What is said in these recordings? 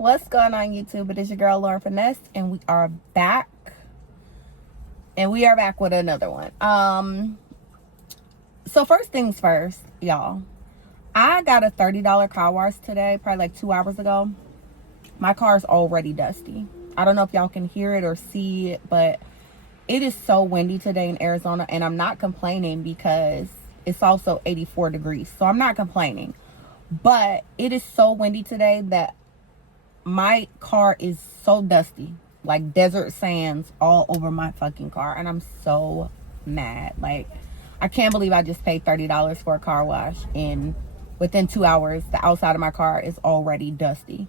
What's going on, YouTube? It is your girl Lauren Finesse, and we are back. And we are back with another one. So first things first, y'all. I got a $30 car wash today, probably like 2 hours ago. My car is already dusty. I don't know if y'all can hear it or see it, but it is so windy today in Arizona, and I'm not complaining because it's also 84 degrees. So I'm not complaining. But it is so windy today that my car is so dusty, like desert sands all over my fucking car, and I'm so mad. Like, I can't believe I just paid $30 for a car wash, and within 2 hours the outside of my car is already dusty.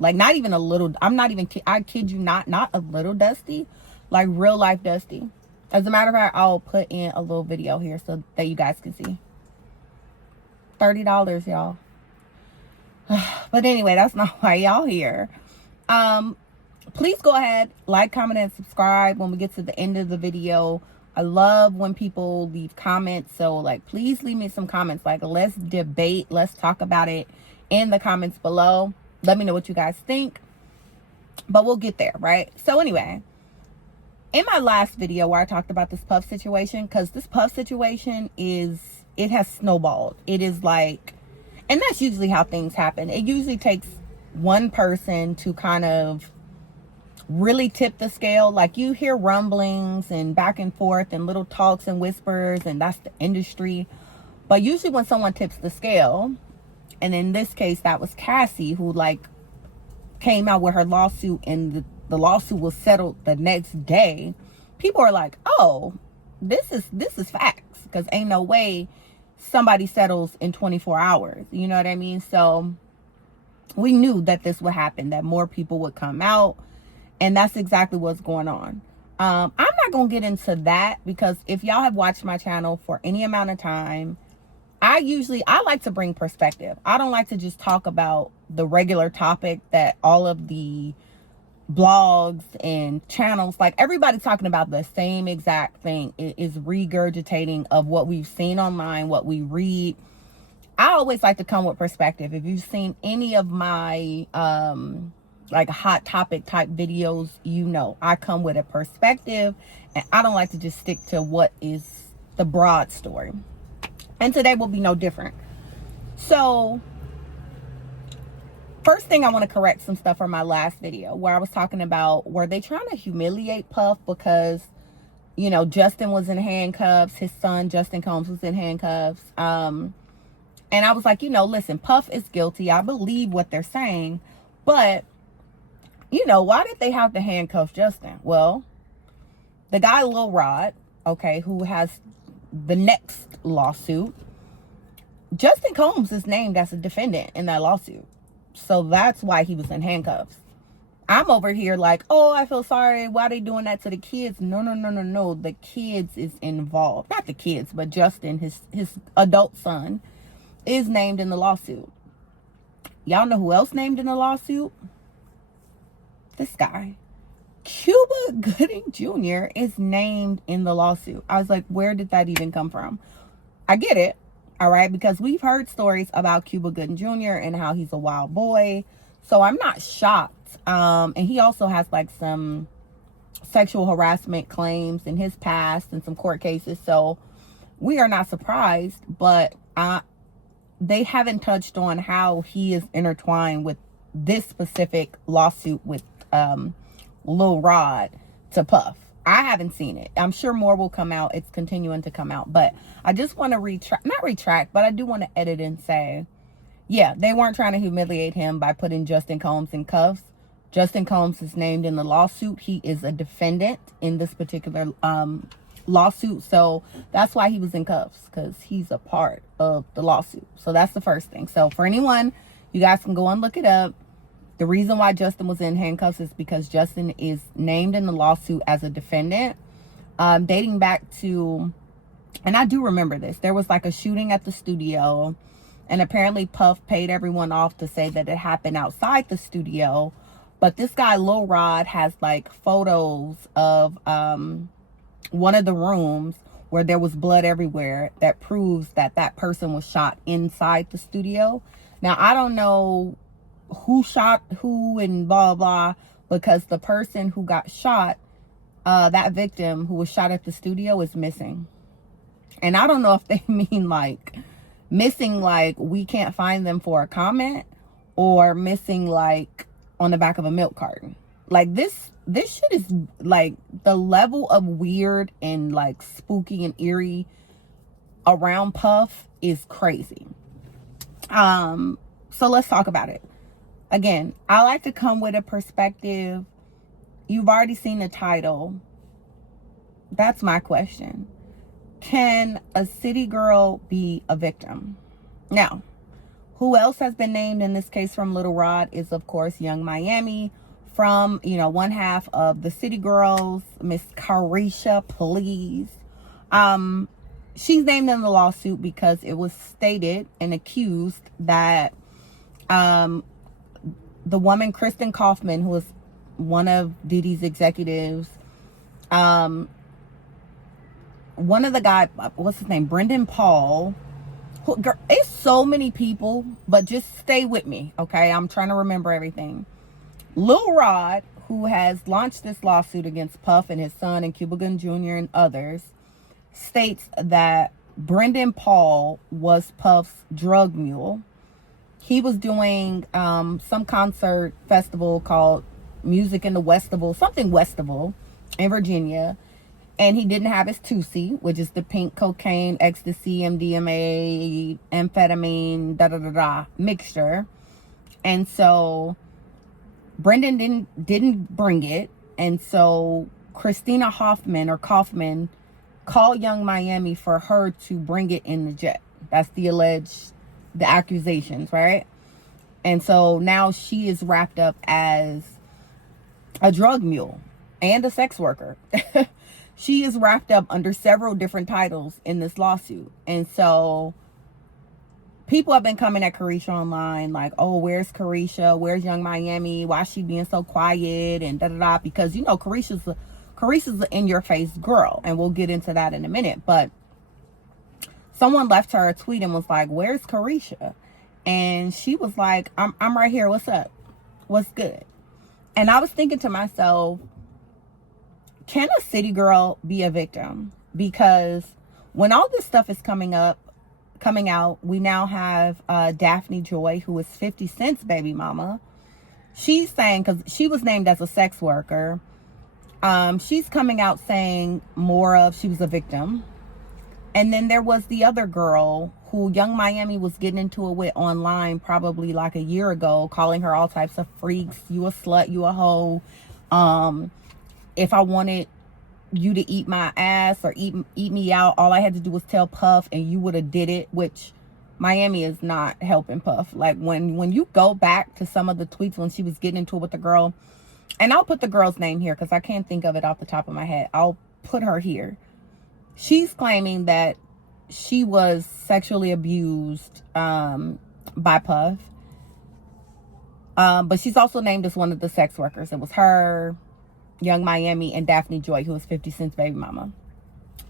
Like, not even a little. I kid you not a little dusty, like real life dusty. As a matter of fact, I'll put in a little video here so that you guys can see. $30, y'all. But anyway, that's not why y'all here. Please go ahead, like, comment, and subscribe when we get to the end of the video. I love when people leave comments, so like, please leave me some comments. Like, let's debate, let's talk about it in the comments below. Let me know what you guys think, but we'll get there, right? So anyway, in my last video where I talked about this Puff situation, because this Puff situation it has snowballed. It is like, and that's usually how things happen. It usually takes one person to kind of really tip the scale. Like, you hear rumblings and back and forth and little talks and whispers, and that's the industry. But usually when someone tips the scale, and in this case that was Cassie, who like came out with her lawsuit, and the lawsuit was settled the next day, people are like, oh, this is facts, because ain't no way somebody settles in 24 hours. You know what I mean? So we knew that this would happen, that more people would come out, and that's exactly what's going on. I'm not gonna get into that, because if y'all have watched my channel for any amount of time, I like to bring perspective. I don't like to just talk about the regular topic that all of the blogs and channels, like, everybody's talking about the same exact thing. It is regurgitating of what we've seen online, what we read. I always like to come with perspective. If you've seen any of my like hot topic type videos, you know I come with a perspective, and I don't like to just stick to what is the broad story. And today will be no different. So first thing, I want to correct some stuff from my last video where I was talking about, were they trying to humiliate Puff because, you know, Justin was in handcuffs, his son Justin Combs was in handcuffs, and I was like, you know, listen, Puff is guilty. I believe what they're saying, but you know, why did they have to handcuff Justin? Well, the guy Lil Rod, okay, who has the next lawsuit, Justin Combs is named as a defendant in that lawsuit. So that's why he was in handcuffs. I'm over here like, oh, I feel sorry. Why are they doing that to the kids? No. The kids is involved. Not the kids, but Justin, his adult son, is named in the lawsuit. Y'all know who else named in the lawsuit? This guy. Cuba Gooding Jr. is named in the lawsuit. I was like, where did that even come from? I get it. All right, because we've heard stories about Cuba Gooding Jr. and how he's a wild boy. So I'm not shocked. And he also has like some sexual harassment claims in his past and some court cases. So we are not surprised, but they haven't touched on how he is intertwined with this specific lawsuit with Lil Rod to Puff. I haven't seen it. I'm sure more will come out. It's continuing to come out. But I just want to not retract, but I do want to edit and say, yeah, they weren't trying to humiliate him by putting Justin Combs in cuffs. Justin Combs is named in the lawsuit. He is a defendant in this particular lawsuit. So that's why he was in cuffs, because he's a part of the lawsuit. So that's the first thing. So for anyone, you guys can go and look it up. The reason why Justin was in handcuffs is because Justin is named in the lawsuit as a defendant, dating back to, and I do remember this, there was like a shooting at the studio, and apparently Puff paid everyone off to say that it happened outside the studio. But this guy Lil Rod has like photos of one of the rooms where there was blood everywhere that proves that that person was shot inside the studio. Now, I don't know who shot who and blah, blah, because the person who got shot, that victim who was shot at the studio, is missing. And I don't know if they mean like missing, like we can't find them for a comment, or missing like on the back of a milk carton. Like this shit is like, the level of weird and like spooky and eerie around Puff is crazy. So let's talk about it. Again, I like to come with a perspective. You've already seen the title. That's my question. Can a city girl be a victim? Now, who else has been named in this case from Little Rod is, of course, Young Miami, from, one half of the City Girls, Miss Carisha, please. She's named in the lawsuit because it was stated and accused that the woman, Kristen Kaufman, who was one of Diddy's executives, one of the guy, what's his name, Brendan Paul, girl, it's so many people, but just stay with me, okay? I'm trying to remember everything. Lil Rod, who has launched this lawsuit against Puff and his son and Cuba Gooding Jr. and others, states that Brendan Paul was Puff's drug mule. He was doing some concert festival called Music in the Westival, something Westival in Virginia. And he didn't have his 2C, which is the pink cocaine, ecstasy, MDMA, amphetamine, mixture. And so Brendan didn't bring it. And so Christina Kaufman called Young Miami for her to bring it in the jet. That's the accusations, right? And so now she is wrapped up as a drug mule and a sex worker. She is wrapped up under several different titles in this lawsuit. And so people have been coming at Carisha online like, oh, where's Carisha? Where's Young Miami? Why is she being so quiet? And da-da-da. Because, Carisha's an in-your-face girl. And we'll get into that in a minute. But someone left her a tweet and was like, where's Carisha? And she was like, I'm right here. What's up? What's good? And I was thinking to myself, can a city girl be a victim? Because when all this stuff is coming out, we now have Daphne Joy, who is 50 Cent's baby mama. She's saying, because she was named as a sex worker, she's coming out saying she was a victim. And then there was the other girl who Young Miami was getting into it with online probably like a year ago, calling her all types of freaks. You a slut, you a hoe. If I wanted you to eat my ass or eat me out, all I had to do was tell Puff and you would have did it, which Miami is not helping Puff. Like when you go back to some of the tweets when she was getting into it with the girl, and I'll put the girl's name here because I can't think of it off the top of my head. I'll put her here. She's claiming that she was sexually abused by Puff. But she's also named as one of the sex workers. It was her, Young Miami, and Daphne Joy, who was 50 Cent's baby mama.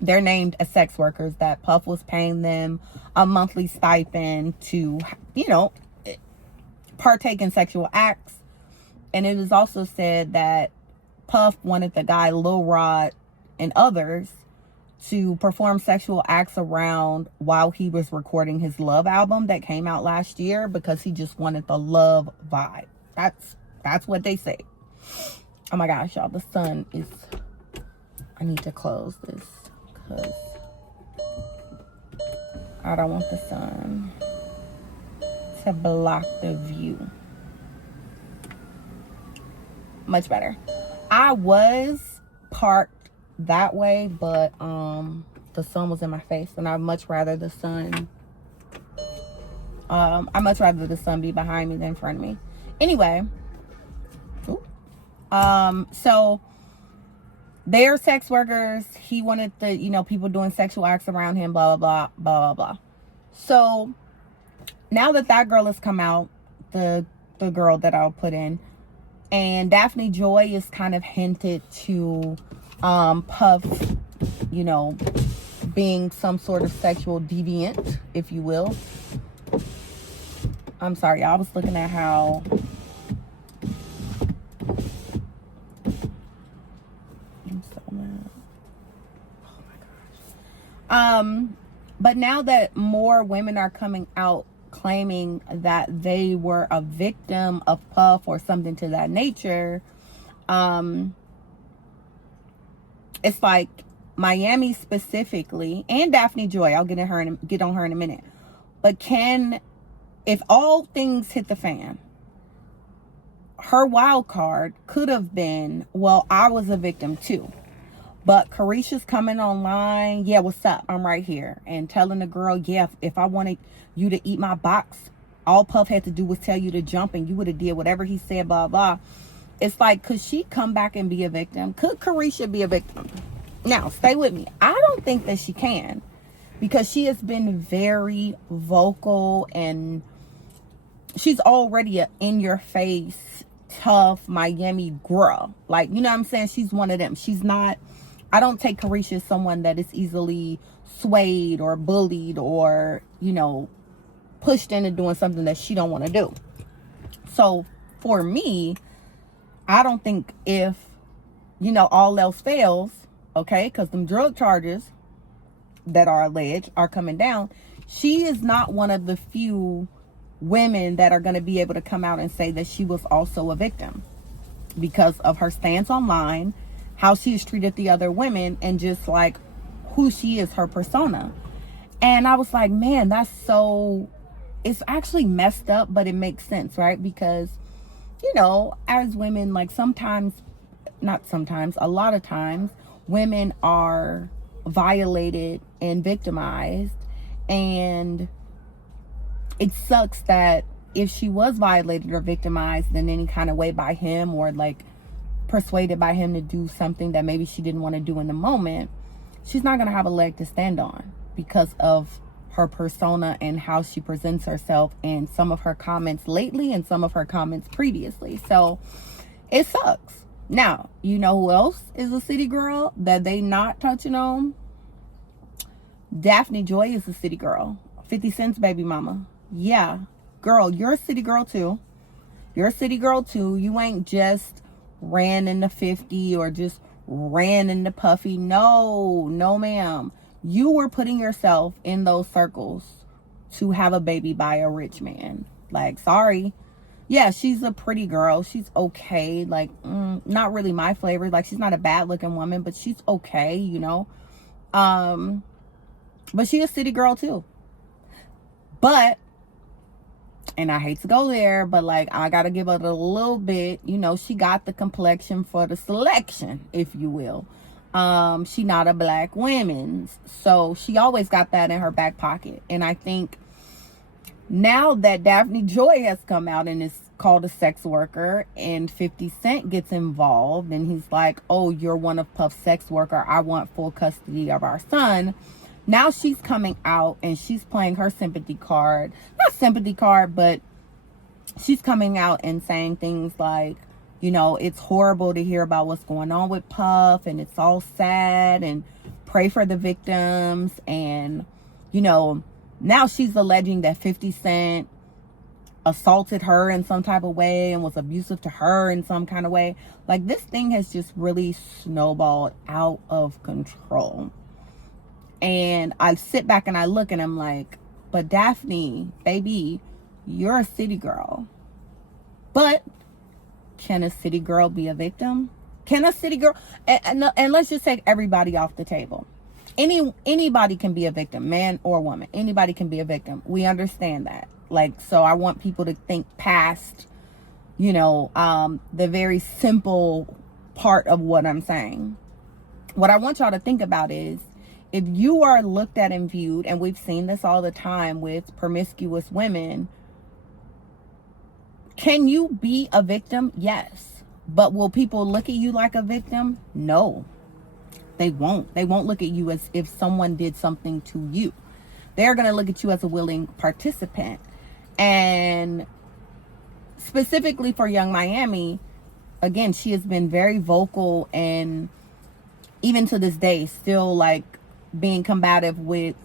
They're named as sex workers that Puff was paying them a monthly stipend to, partake in sexual acts. And it is also said that Puff wanted the guy Lil Rod and others to perform sexual acts around while he was recording his Love album that came out last year, because he just wanted the love vibe. That's what they say. Oh my gosh, y'all, the sun is... I need to close this because I don't want the sun to block the view. Much better. I was parked that way, but the sun was in my face, and I'd much rather the sun be behind me than in front of me. Anyway, so they're sex workers. He wanted the people doing sexual acts around him, blah blah blah blah blah blah. So now that girl has come out, the girl that I'll put in, and Daphne Joy is kind of hinted to Puff, being some sort of sexual deviant, if you will. I'm sorry, I was looking at how But now that more women are coming out claiming that they were a victim of Puff or something to that nature, it's like Miami specifically, and Daphne Joy, I'll get on her in a minute. But if all things hit the fan, her wild card could have been, well, I was a victim too. But Carisha's coming online, yeah, what's up? I'm right here. And telling the girl, yeah, if I wanted you to eat my box, all Puff had to do was tell you to jump and you would have did whatever he said, blah, blah. It's like, could she come back and be a victim? Could Carisha be a victim? Now, stay with me. I don't think that she can, because she has been very vocal and she's already a in-your-face, tough Miami girl. Like, you know what I'm saying? She's one of them. She's not, I don't take Carisha as someone that is easily swayed or bullied or, you know, pushed into doing something that she don't want to do. So for me, I don't think if, you know, all else fails, okay, because them drug charges that are alleged are coming down, she is not one of the few women that are going to be able to come out and say that she was also a victim because of her stance online, how she has treated the other women, and just like who she is, her persona. And I was like, man, it's actually messed up, but it makes sense, right? Because, you know, as women, like a lot of times women are violated and victimized, and it sucks that if she was violated or victimized in any kind of way by him, or like persuaded by him to do something that maybe she didn't want to do in the moment, she's not going to have a leg to stand on because of her persona and how she presents herself and some of her comments lately and some of her comments previously. So it sucks. Now, you know who else is a city girl that they not touching on? Daphne Joy is a city girl. 50 Cent's baby mama. Yeah, girl, you're a city girl too. You're a city girl too. You ain't just ran into 50 or just ran into Puffy. No, ma'am. You were putting yourself in those circles to have a baby by a rich man. Like, sorry. Yeah, she's a pretty girl. She's okay. Like, not really my flavor. Like, she's not a bad looking woman, but she's okay, you know. But she's a city girl too. But, and I hate to go there, but like, I gotta give it a little bit, you know, she got the complexion for the selection, if you will. She not a black woman's, so she always got that in her back pocket. And I think now that Daphne Joy has come out and is called a sex worker, and 50 Cent gets involved and he's like, oh, you're one of Puff's sex worker, I want full custody of our son. Now she's coming out and she's playing her sympathy card. Not sympathy card, but she's coming out and saying things like, you know, it's horrible to hear about what's going on with Puff, and it's all sad, and pray for the victims. And, you know, now she's alleging that 50 Cent assaulted her in some type of way and was abusive to her in some kind of way. Like, this thing has just really snowballed out of control. And I sit back and I look and I'm like, but Daphne, baby, you're a city girl. But can a city girl be a victim? Can a city girl, and let's just take everybody off the table. Anybody can be a victim, man or woman. Anybody can be a victim. We understand that. Like, so I want people to think past, you know, the very simple part of what I'm saying. What I want y'all to think about is, if you are looked at and viewed, and we've seen this all the time with promiscuous women, can you be a victim? Yes. But will people look at you like a victim? No, they won't. They won't look at you as if someone did something to you. They're going to look at you as a willing participant. And specifically for Young Miami, again, she has been very vocal, and even to this day, still like being combative with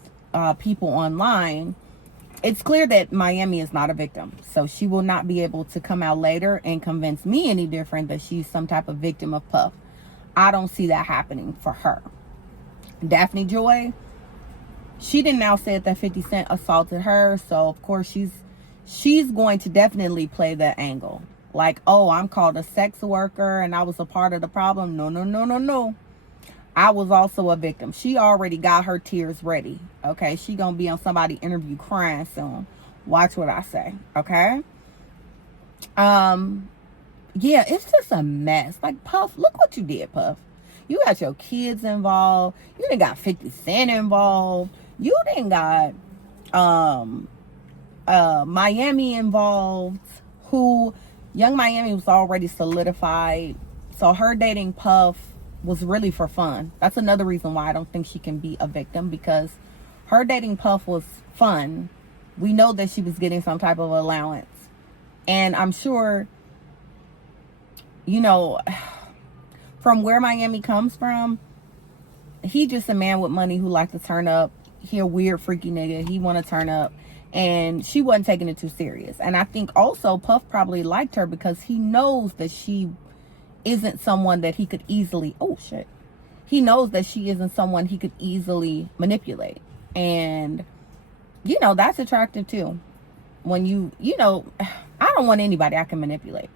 people online. It's clear that Miami is not a victim, so she will not be able to come out later and convince me any different that she's some type of victim of Puff. I don't see that happening for her. Daphne Joy, She didn't now said that 50 Cent assaulted her, so of course she's going to definitely play that angle. Like, oh, I'm called a sex worker and I was a part of the problem. No, no, no, no, no. I was also a victim. She already got her tears ready. Okay, she gonna be on somebody's interview crying soon. Watch what I say. Okay. Yeah, it's just a mess. Like, Puff, look what you did, Puff. You got your kids involved. You done got 50 Cent involved. You done got Miami involved, who Young Miami was already solidified. So her dating Puff was really for fun. That's another reason why I don't think she can be a victim, because her dating Puff was fun. We know that she was getting some type of allowance. And I'm sure, you know, from where Miami comes from, he just a man with money who like to turn up. He a weird, freaky nigga. He want to turn up. And she wasn't taking it too serious. And I think also Puff probably liked her because he knows that she isn't someone that he could easily, oh shit. He knows that she isn't someone he could easily manipulate. And, you know, that's attractive too. When you know, I don't want anybody I can manipulate,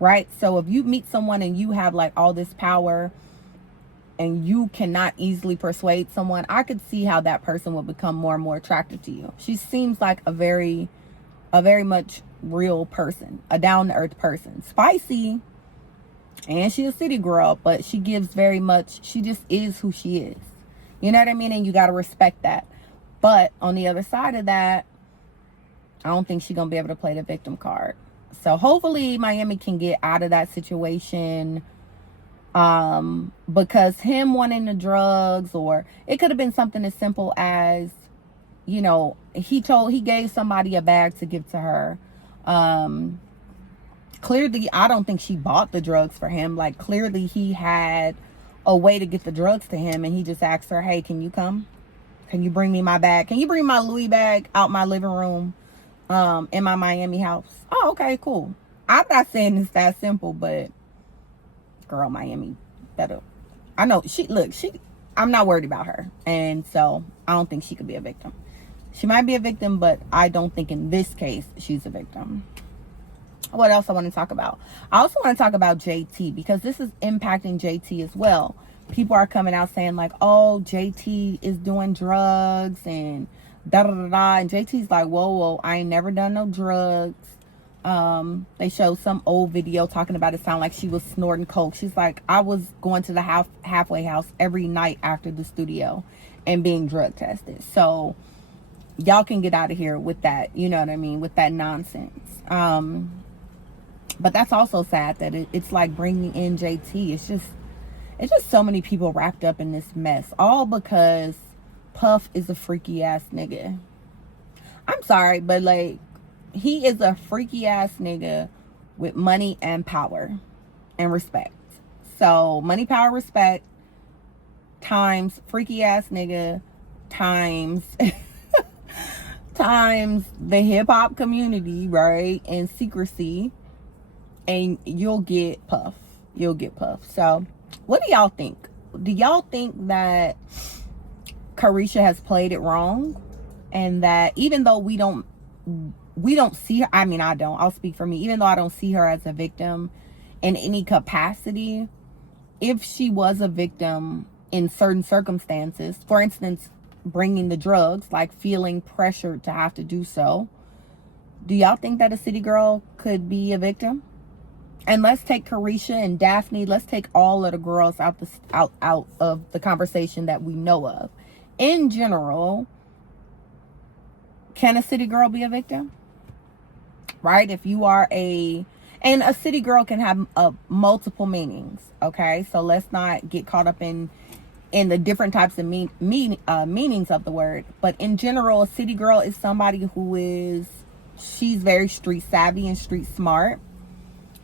right? So if you meet someone and you have like all this power and you cannot easily persuade someone, I could see how that person will become more and more attractive to you. She seems like a very much real person, a down-to-earth person. Spicy, and she's a city girl, but she gives very much, she just is who she is. You know what I mean? And you got to respect that. But on the other side of that, I don't think she's going to be able to play the victim card. So hopefully Miami can get out of that situation. Because him wanting the drugs, or it could have been something as simple as, you know, he gave somebody a bag to give to her. Clearly, I don't think she bought the drugs for him. Like, clearly he had a way to get the drugs to him, and he just asked her, hey, can you come? Can you bring me my bag? Can you bring my Louis bag out my living room, in my Miami house? Oh, okay, cool. I'm not saying it's that simple, but girl, Miami, I know I'm not worried about her. And so I don't think she could be a victim. She might be a victim, but I don't think in this case she's a victim. What else I want to talk about? I also want to talk about JT, because this is impacting JT as well. People are coming out saying like, oh, JT is doing drugs and da da da da. And JT's like, whoa, I ain't never done no drugs. They showed some old video talking about it sound like she was snorting coke. She's like, I was going to the halfway house every night after the studio and being drug tested. So y'all can get out of here with that, you know what I mean, with that nonsense. But that's also sad that it's like bringing in JT. It's just so many people wrapped up in this mess, all because Puff is a freaky ass nigga. I'm sorry, but like, he is a freaky ass nigga with money and power and respect. So money, power, respect times freaky ass nigga times times the hip hop community, right? And secrecy, and you'll get Puff. You'll get Puff. So what do y'all think? Do y'all think that Carisha has played it wrong, and that even though we don't see her, I mean, I don't, I'll speak for me, even though I don't see her as a victim in any capacity, if she was a victim in certain circumstances, for instance, bringing the drugs, like feeling pressured to have to do so, do y'all think that a city girl could be a victim? And let's take Carisha and Daphne, let's take all of the girls out of the conversation that we know of. In general, can a city girl be a victim? Right? If you are and a city girl can have multiple meanings. Okay, so let's not get caught up in the different types of meanings of the word. But in general, a city girl is somebody she's very street savvy and street smart.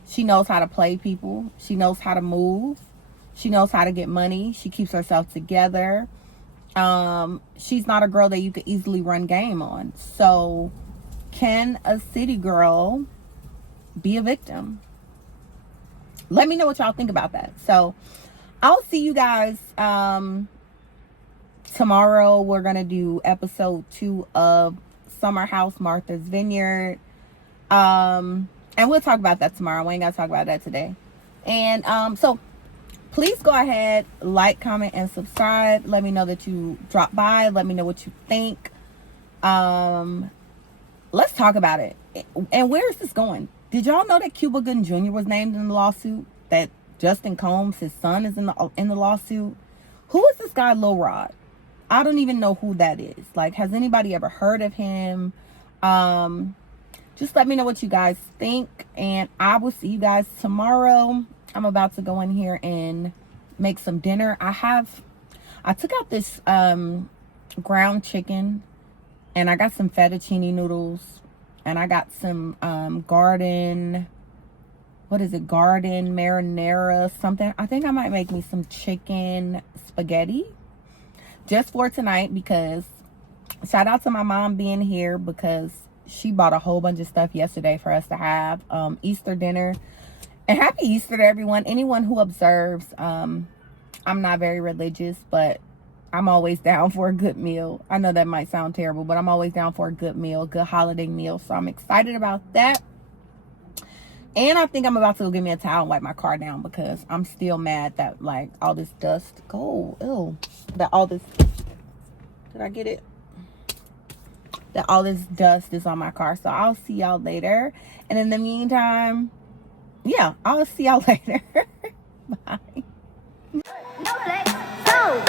She knows how to play people. She knows how to move. She knows how to get money. She keeps herself together. She's not a girl that you could easily run game on. So can a city girl be a victim? Let me know what y'all think about that. So I'll see you guys Tomorrow we're going to do episode 2 of Summer House Martha's Vineyard. And we'll talk about that tomorrow. We ain't got to talk about that today. And so please go ahead, like, comment, and subscribe. Let me know that you dropped by. Let me know what you think. Let's talk about it. And where is this going? Did y'all know that Cuba Gooding Jr. was named in the lawsuit? That Justin Combs, his son, is in the lawsuit? Who is this guy, Lil Rod? I don't even know who that is. Like, has anybody ever heard of him? Just let me know what you guys think. And I will see you guys tomorrow. I'm about to go in here and make some dinner. I took out this ground chicken, and I got some fettuccine noodles, and I got some garden marinara something. I think I might make me some chicken spaghetti just for tonight, because shout out to my mom being here, because she bought a whole bunch of stuff yesterday for us to have Easter dinner. And happy Easter to everyone. Anyone who observes. I'm not very religious, but I'm always down for a good meal. I know that might sound terrible, but I'm always down for a good meal, good holiday meal. So I'm excited about that. And I think I'm about to go get me a towel and wipe my car down, because I'm still mad that, like, all this dust. That all this. Did I get it? That all this dust is on my car. So I'll see y'all later. And in the meantime, yeah, I'll see y'all later. Bye. No legs, so